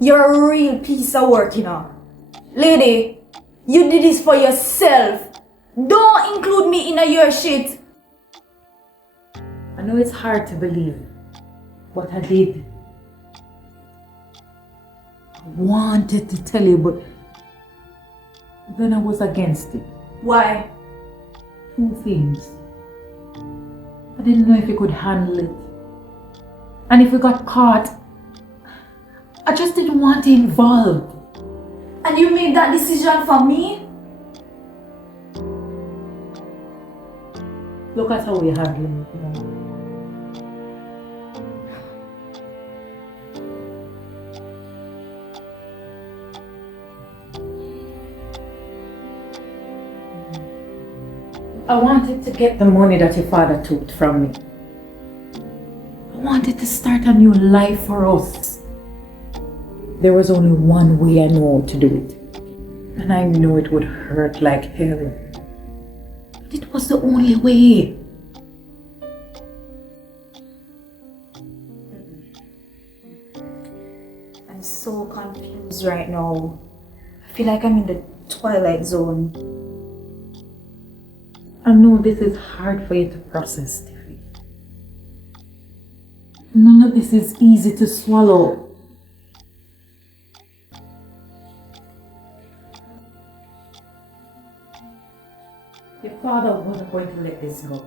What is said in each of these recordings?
You're a real piece of work, Lady, you did this for yourself. Don't include me in your shit. I know it's hard to believe what I did. I wanted to tell you, but then I was against it. Why? 2 things. I didn't know if you could handle it. And if we got caught, I just didn't want to involve. And you made that decision for me? Look at how we're handling it now. I wanted to get the money that your father took from me. I wanted to start a new life for us. There was only one way I knew how to do it. And I knew it would hurt like hell. But it was the only way. I'm so confused right now. I feel like I'm in the twilight zone. I know this is hard for you to process, Tiffy. None of this is easy to swallow. Your father wasn't going to let this go.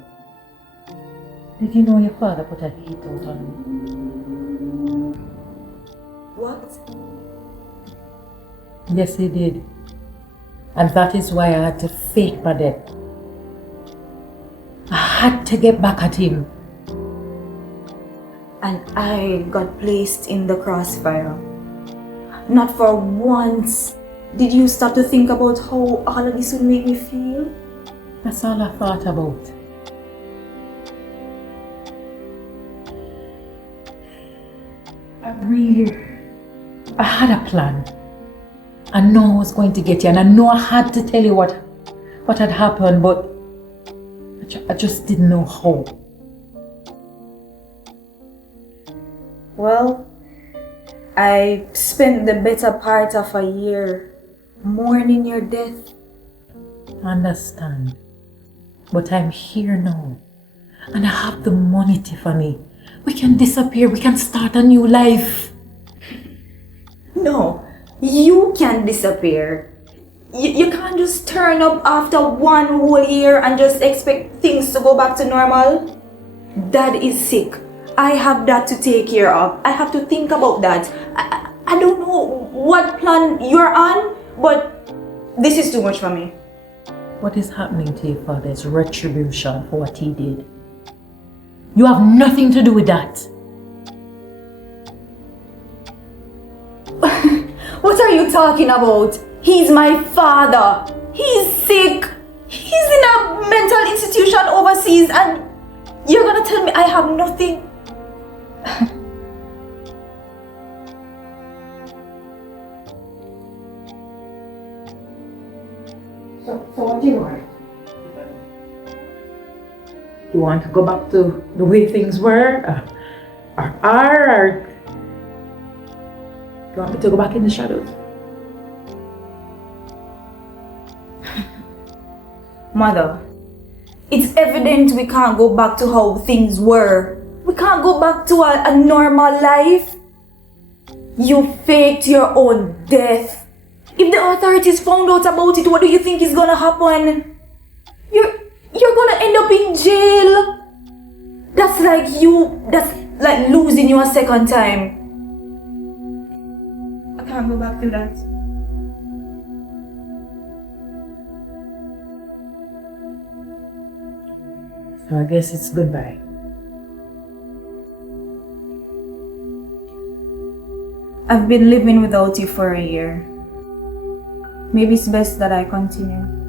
Did you know your father put a heat out on me? What? Yes, he did. And that is why I had to fake my death. I had to get back at him. And I got placed in the crossfire. Not for once did you stop to think about how all of this would make me feel? That's all I thought about. I had a plan. I know I was going to get you, and I know I had to tell you what had happened, but I just didn't know how. Well, I spent the better part of a year mourning your death. I understand. But I'm here now. And I have the money, Tiffany. We can disappear. We can start a new life. No, you can disappear. You can't just turn up after 1 whole year and just expect things to go back to normal. Dad is sick. I have that to take care of. I have to think about that. I don't know what plan you're on, but this is too much for me. What is happening to your father is retribution for what he did. You have nothing to do with that. What are you talking about? He's my father. He's sick. He's in a mental institution overseas, and you're gonna tell me I have nothing? So what do you want? You want to go back to the way things were? Or you want me to go back in the shadows? Mother, it's evident we can't go back to how things were. We can't go back to a normal life. You faked your own death. If the authorities found out about it, what do you think is gonna happen? You're gonna end up in jail. That's like losing you a second time. I can't go back to that. So I guess it's goodbye. I've been living without you for a year. Maybe it's best that I continue.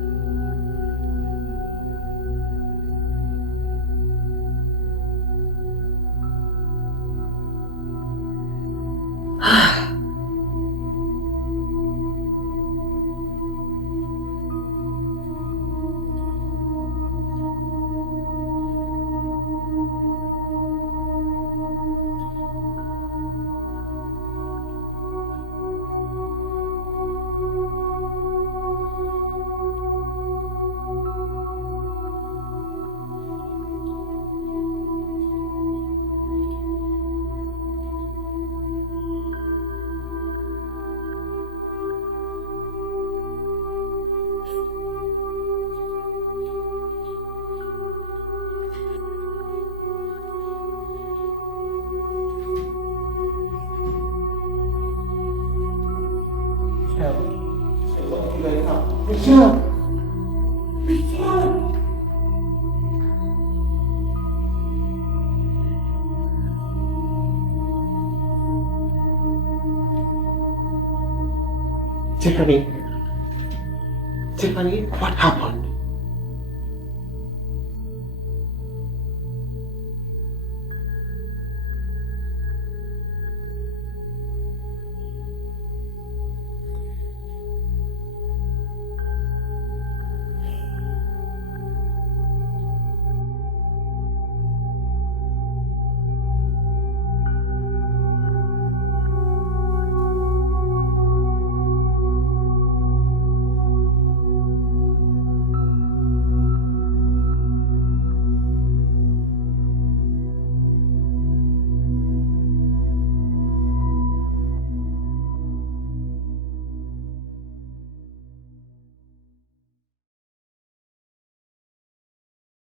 Tiffany? Tiffany, what happened?